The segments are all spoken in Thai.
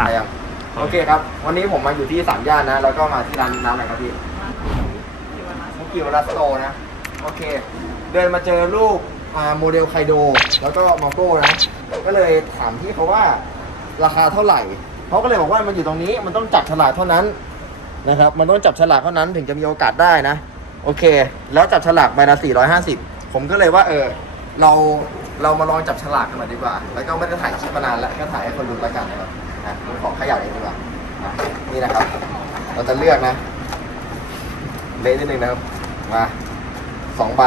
อะยังโอเคครับ วันนี้ผมมาอยู่ที่สามย่านนะ แล้วก็มาที่ร้านน้ำอะไรครับพี่มุกิวรัสโตนะ โอเค เดินมาเจอรูปอ่าโมเดลไคโด แล้วก็มาโก้นะ ก็เลยถามพี่เขาว่าราคาเท่าไหร่เขาก็เลยบอกว่ามันอยู่ตรงนี้ มันต้องจับฉลากเท่านั้นนะครับ มันต้องจับฉลากเท่านั้นถึงจะมีโอกาสได้นะ โอเค แล้วจับฉลากใบละ450 ผมก็เลยว่าเออ เราเรามาลองจับฉลากกันหน่อยดีกว่า แล้วก็ไม่ได้ถ่ายคลิปมานานแล้ว ก็ถ่ายให้คนดูแล้วกันนะครับ อะผมขอขยับเองดีกว่าอะนี่นะครับ เราจะเลือกนะเละนิดนึงนะครับ มาสองใบ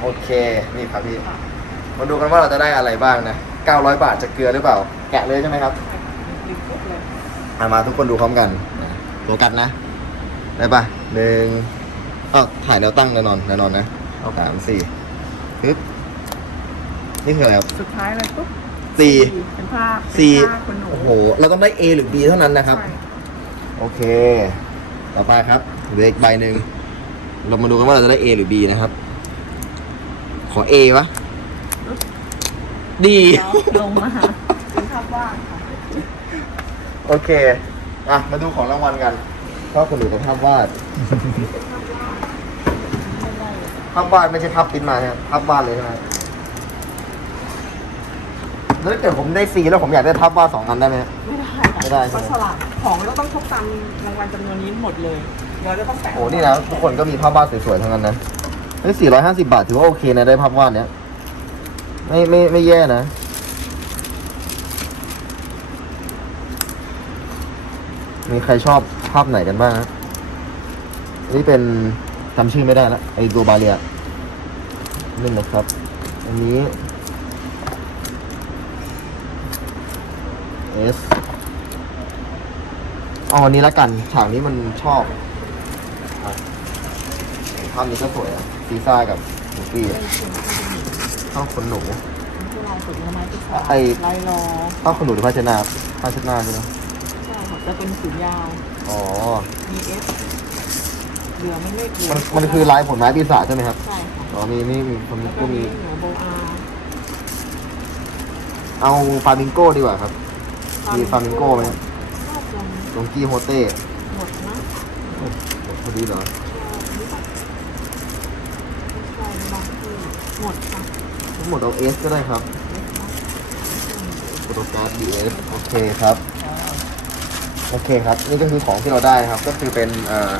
โอเค นี่ครับพี่ มาดูกันว่าเราจะได้อะไรบ้างนะ 900 บาทจะเกลือหรือเปล่า แกะเลยใช่ไหมครับอะมาทุกคนดูพร้อมกันโฟกัสนะ ได้ปะหนึ่งเออถ่ายแนวตั้งแน่นอนแน่นอนนะสามสี่ปึ๊บนี่คืออะไรครับ สุดท้ายเลยปุ๊บ สี่เป็นผ้าเป็นสี่ผ้าคนหนูโอ้โห เราต้องได้ A หรือ B เท่านั้นนะครับ ใช่โอเค ต่อไปครับเหลืออีกใบหนึ่ง เรามาดูกันว่าเราจะได้ A หรือ B นะครับ ขอ A วะดีแล้วลงมาเป็นภาพวาดค่ะโอเค อะ มาดูของรางวัลกันชอบคนดูกับภาพวาด ภาพวาดไม่ใช่ภาพปริ้นมาใช่ไหมภาพวาดเลยใช่ไหมแล้ว ถ้าเกิดผมได้ฟรีแล้วผมอยากได้ภาพวาดสองอันได้ไหม ไม่ได้ค่ะไม่ได้ใช่เพไหมราะฉลากของเราต้องครบตามรางวัลจำนวนนี้หมดเลยเราจะต้องแปะโอ้นี่นะทุกคนก็มีภาพวาดสวยๆทั้งนั้นนะเฮ้ยสี่ร้อยห้าสิบาทถือว่าโอเคนะได้ภาพวาดเนี้ยไม่ไม่ไม่แย่นะ มีใครชอบภาพไหนกันบ้างฮะนี่เป็นจำชื่อไม่ได้ละไอตัวบาเรียนี่นะครับ อันนี้ S เอาอันนี้ละกันฉากนี้มันชอบอะภาพนี้ก็สวยอะซีซ่ากับลูฟี่อะชอบคนหนูที่ลายสุดไม้ติดขาไอ้ลายรอชอบคนหนูหรือผ้าเช็ดหน้าครับผ้าเช็ดหน้าใช่ไหมใช่ค่ะจะเป็นผืนยาว อ๋อ มีเอสเหลือไม่เล็กเหลืมันมันคือลายผลไม้ปีศาจใช่ไหมครับ ใช่ค่ะอ๋อมีนี่มีคนแล้วก็ก็มีมีหนูโบอาเอาฟามิงโก้ดีกว่าครับ มีฟามิงโก้ไหมน่าจะลงกี้โฮเต้หมดนะพอดีเหรอใช่บางที่หมดค่ะทั้งหมดเอาเอสก็ได้ครับโฟโตการ์ดดีเอสโอเคครับ โอเคครับ นี่ก็คือของที่เราได้นะครับ ก็คือเป็นเอ่อ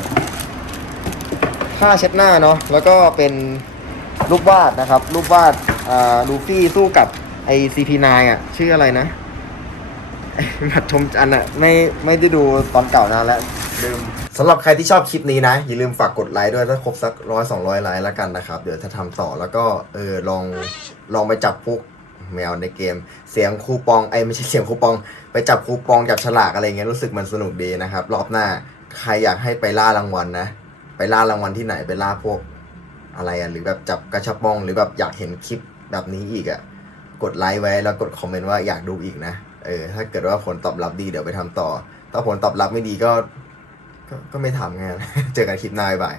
ผ้าเช็ดหน้าเนาะ แล้วก็เป็นรูปวาดนะครับ รูปวาดอ่าลูฟี่สู้กับไอซีพีนอะ ชื่ออะไรนะ บัตรชมจันทร์อะไม่ไม่ได้ดูตอนเก่านานแล้วลืมสำหรับใครที่ชอบคลิปนี้นะ อย่าลืมฝากกดไลค์ด้วยถ้าครบสักร้อยสองร้อยไลค์แล้วกันนะครับ เดี๋ยวจะทำต่อแล้วก็เออลองลองไปจับพวกแมวในเกม เสียงคูปองไอ้ไม่ใช่เสียงคูปอง ไปจับคูปองจับฉลากอะไรเงี้ยรู้สึกมันสนุกดีนะครับ รอบหน้าใครอยากให้ไปล่ารางวัลนะ ไปล่ารางวัลที่ไหนไปล่าพวกอะไรอะหรือแบบจับกระชับปองหรือแบบอยากเห็นคลิปแบบนี้อีกอะกดไลค์ไว้แล้วกดคอมเมนต์ว่าอยากดูอีกนะ เออถ้าเกิดว่าผลตอบรับดีเดี๋ยวไปทำต่อ ถ้าผลตอบรับไม่ดีก็ ก็ก็ไม่ทำไงเจอกันคลิปหน้าบ๊ายบาย